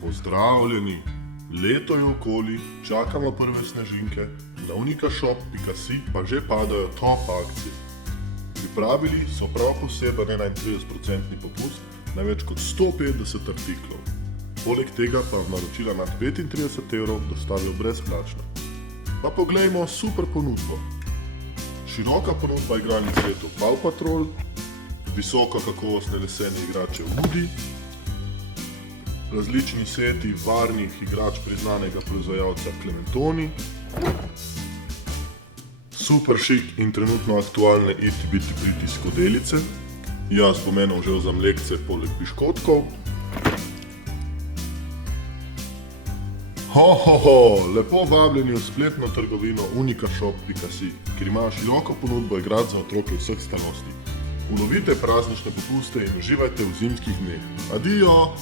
Pozdravljeni! Leto je okoli, čakamo prve snežinke, na unikashop.si pa že padajo top akcije. Pripravili so prav poseben 31% popust na več kot 150 artiklov. Poleg tega pa v naročila nad 35 € dostavijo brezplačno. Pa poglejmo super ponudbo. Široka ponudba igralnih setov Paw Patrol, visoko kakovostne lesene igrače Woody, različni seti varnih igrač priznanega proizvajalca Clementoni, super šik in trenutno aktualne itty-bitty skodelice, jaz pomenom že za mlekce poleg piškotkov. Lepo vabljeni v spletno trgovino unikashop.si, kjer imajo široko ponudbo igrač za otroke vseh starosti. Ulovite praznične popuste in uživajte v zimskih dneh. Adijo!